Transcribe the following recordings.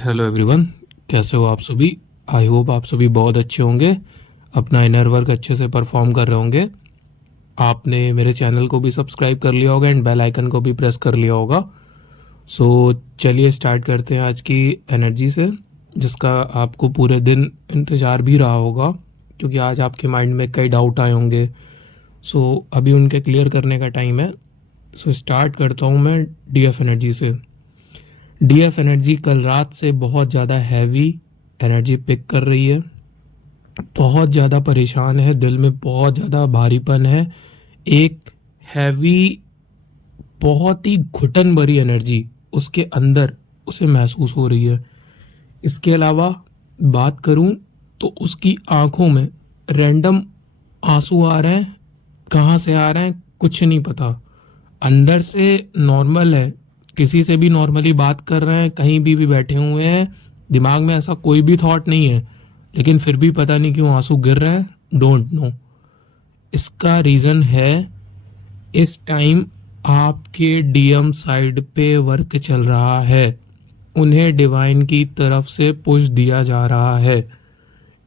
Hello everyone, कैसे हो आप सभी। आई होप आप सभी बहुत अच्छे होंगे, अपना इनर वर्क अच्छे से परफॉर्म कर रहे होंगे। आपने मेरे चैनल को भी सब्सक्राइब कर लिया होगा एंड बेल आइकन को भी प्रेस कर लिया होगा। सो चलिए स्टार्ट करते हैं आज की एनर्जी से, जिसका आपको पूरे दिन इंतज़ार भी रहा होगा, क्योंकि आज आपके माइंड में कई डाउट आए होंगे। सो अभी उनके क्लियर करने का टाइम है। सो स्टार्ट करता हूँ मैं डीएफ एनर्जी से। डीएफ एनर्जी कल रात से बहुत ज़्यादा हैवी एनर्जी पिक कर रही है, बहुत ज़्यादा परेशान है, दिल में बहुत ज़्यादा भारीपन है, एक हैवी, बहुत ही घुटन भरी एनर्जी उसके अंदर उसे महसूस हो रही है। इसके अलावा बात करूं तो उसकी आंखों में रैंडम आंसू आ रहे हैं, कहाँ से आ रहे हैं कुछ नहीं पता। अंदर से नॉर्मल है, किसी से भी नॉर्मली बात कर रहे हैं, कहीं भी बैठे हुए हैं, दिमाग में ऐसा कोई भी थॉट नहीं है, लेकिन फिर भी पता नहीं क्यों आंसू गिर रहे हैं, डोंट नो। इसका रीज़न है इस टाइम आपके डीएम साइड पे वर्क चल रहा है, उन्हें डिवाइन की तरफ से पुश दिया जा रहा है।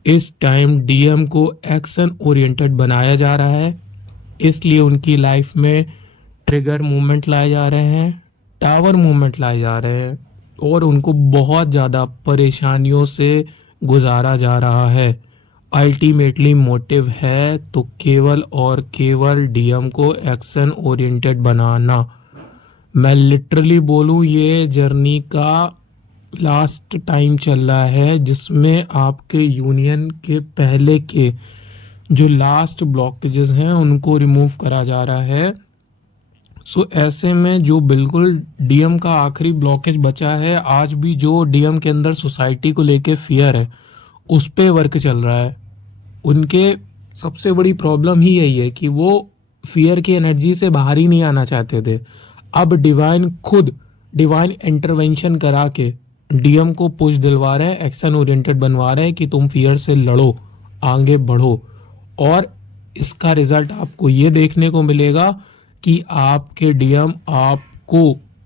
इस टाइम डीएम को एक्शन ओरिएंटेड बनाया जा रहा है, इसलिए उनकी लाइफ में ट्रिगर मूवमेंट लाए जा रहे हैं, टावर मूवमेंट लाए जा रहे हैं, और उनको बहुत ज़्यादा परेशानियों से गुजारा जा रहा है। अल्टीमेटली मोटिव है तो केवल और केवल डीएम को एक्शन ओरिएंटेड बनाना। मैं लिटरली बोलूँ, ये जर्नी का लास्ट टाइम चल रहा है जिसमें आपके यूनियन के पहले के जो लास्ट ब्लॉकेजेस हैं उनको रिमूव करा जा रहा है। सो ऐसे में जो बिल्कुल डीएम का आखिरी ब्लॉकेज बचा है, आज भी जो डीएम के अंदर सोसाइटी को लेके फियर है, उस पे वर्क चल रहा है। उनके सबसे बड़ी प्रॉब्लम ही यही है कि वो फियर की एनर्जी से बाहर ही नहीं आना चाहते थे। अब डिवाइन खुद डिवाइन इंटरवेंशन करा के डीएम को पुश दिलवा रहे हैं, एक्शन ओरिएंटेड बनवा रहे हैं कि तुम फियर से लड़ो, आगे बढ़ो। और इसका रिजल्ट आपको ये देखने को मिलेगा कि आपके डीएम आपको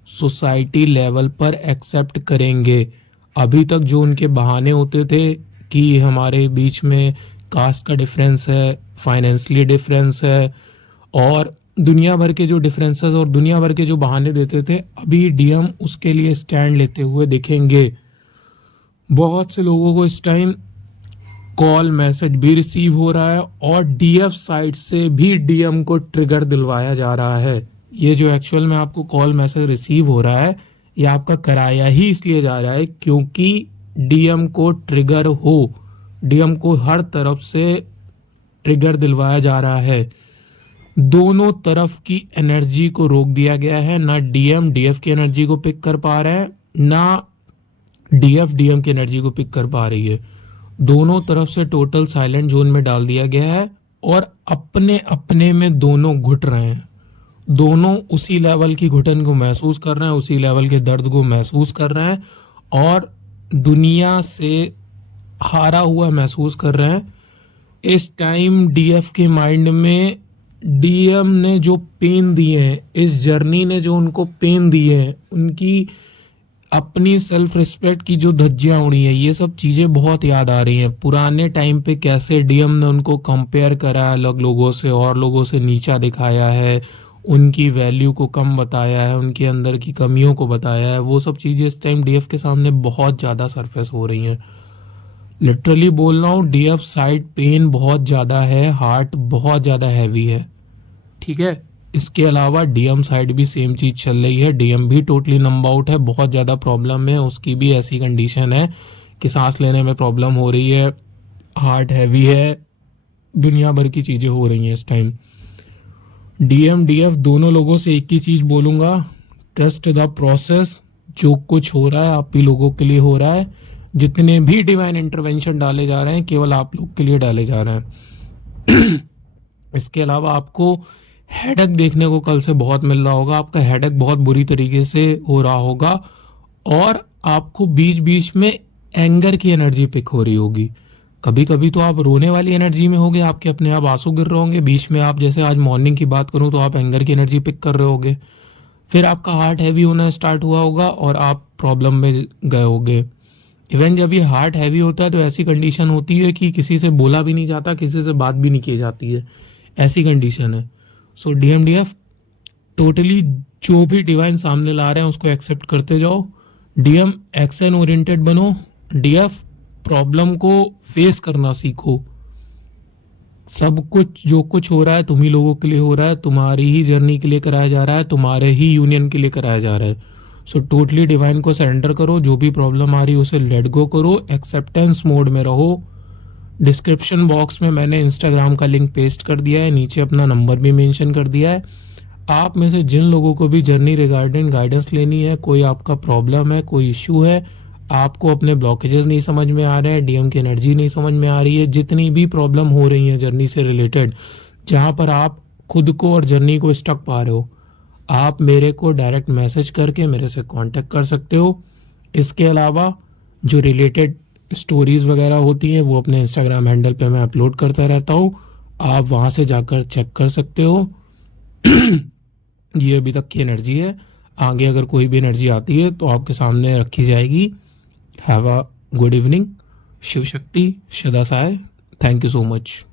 सोसाइटी लेवल पर एक्सेप्ट करेंगे। अभी तक जो उनके बहाने होते थे कि हमारे बीच में कास्ट का डिफरेंस है, फाइनेंशियली डिफरेंस है, और दुनिया भर के जो डिफरेंसेस और दुनिया भर के जो बहाने देते थे, अभी डीएम उसके लिए स्टैंड लेते हुए दिखेंगे। बहुत से लोगों को इस टाइम कॉल मैसेज भी रिसीव हो रहा है और डीएफ साइड से भी डीएम को ट्रिगर दिलवाया जा रहा है। ये जो एक्चुअल में आपको कॉल मैसेज रिसीव हो रहा है, ये आपका कराया ही इसलिए जा रहा है क्योंकि डीएम को ट्रिगर हो, डीएम को हर तरफ से ट्रिगर दिलवाया जा रहा है। दोनों तरफ की एनर्जी को रोक दिया गया है, ना डीएम डीएफ की एनर्जी को पिक कर पा रहा है, ना डीएफ डीएम की एनर्जी को पिक कर पा रही है। दोनों तरफ से टोटल साइलेंट जोन में डाल दिया गया है और अपने अपने में दोनों घुट रहे हैं। दोनों उसी लेवल की घुटन को महसूस कर रहे हैं, उसी लेवल के दर्द को महसूस कर रहे हैं और दुनिया से हारा हुआ महसूस कर रहे हैं। इस टाइम डीएफ के माइंड में डीएम ने जो पेन दिए हैं, इस जर्नी ने जो उनको पेन दिए हैं, उनकी अपनी सेल्फ रिस्पेक्ट की जो धज्जियां उड़ी है, ये सब चीज़ें बहुत याद आ रही हैं। पुराने टाइम पे कैसे डीएम ने उनको कंपेयर करा अलग लोगों से और लोगों से नीचा दिखाया है, उनकी वैल्यू को कम बताया है, उनके अंदर की कमियों को बताया है, वो सब चीज़ें इस टाइम डीएफ के सामने बहुत ज़्यादा सरफेस हो रही हैं। लिटरली बोल रहा हूँ, डीएफ साइड पेन बहुत ज़्यादा है, हार्ट बहुत ज़्यादा हैवी है, ठीक है। इसके अलावा डीएम साइड भी सेम चीज़ चल रही है, डीएम भी टोटली नंबर आउट है, बहुत ज़्यादा प्रॉब्लम है, उसकी भी ऐसी कंडीशन है कि सांस लेने में प्रॉब्लम हो रही है, हार्ट हैवी है, दुनिया भर की चीज़ें हो रही हैं इस टाइम। डीएम डीएफ दोनों लोगों से एक ही चीज़ बोलूँगा, ट्रस्ट द प्रोसेस। जो कुछ हो रहा है आप ही लोगों के लिए हो रहा है, जितने भी डिवाइन इंटरवेंशन डाले जा रहे हैं केवल आप लोग के लिए डाले जा रहे हैं। इसके अलावा आपको हेडेक देखने को कल से बहुत मिल रहा होगा, आपका हेडेक बहुत बुरी तरीके से हो रहा होगा और आपको बीच बीच में एंगर की एनर्जी पिक हो रही होगी। कभी कभी तो आप रोने वाली एनर्जी में होगे, आपके अपने आप आंसू गिर रहे होंगे, बीच में आप जैसे आज मॉर्निंग की बात करूं तो आप एंगर की एनर्जी पिक कर रहे होगे, फिर आपका हार्ट हैवी होना स्टार्ट हुआ होगा और आप प्रॉब्लम में गए होगे। इवन जब ये हार्ट हैवी होता है तो ऐसी कंडीशन होती है कि किसी से बोला भी नहीं जाता, किसी से बात भी नहीं की जाती है, ऐसी कंडीशन है। सो DMDF टोटली जो भी डिवाइन सामने ला रहे हैं उसको एक्सेप्ट करते जाओ। DM एक्शन ओरिएंटेड बनो। DF प्रॉब्लम को फेस करना सीखो। सब कुछ जो कुछ हो रहा है तुम्ही लोगों के लिए हो रहा है, तुम्हारी ही जर्नी के लिए कराया जा रहा है, तुम्हारे ही यूनियन के लिए कराया जा रहा है। सो टोटली डिवाइन को सरेंडर करो, जो भी प्रॉब्लम आ रही है उसे लेट गो करो, एक्सेप्टेंस मोड में रहो। डिस्क्रिप्शन बॉक्स में मैंने इंस्टाग्राम का लिंक पेस्ट कर दिया है, नीचे अपना नंबर भी मेंशन कर दिया है। आप में से जिन लोगों को भी जर्नी रिगार्डिंग गाइडेंस लेनी है, कोई आपका प्रॉब्लम है, कोई इश्यू है, आपको अपने ब्लॉकेजेस नहीं समझ में आ रहे हैं, DM की एनर्जी नहीं समझ में आ रही है, जितनी भी प्रॉब्लम हो रही है जर्नी से रिलेटेड, जहाँ पर आप खुद को और जर्नी को स्टक पा रहे हो, आप मेरे को डायरेक्ट मैसेज करके मेरे से कांटेक्ट कर सकते हो। इसके अलावा जो रिलेटेड स्टोरीज़ वगैरह होती हैं वो अपने इंस्टाग्राम हैंडल पे मैं अपलोड करता रहता हूँ, आप वहाँ से जाकर चेक कर सकते हो। ये अभी तक की एनर्जी है, आगे अगर कोई भी एनर्जी आती है तो आपके सामने रखी जाएगी। Have a good evening. Shiv Shakti, सदा साय। Thank you so much.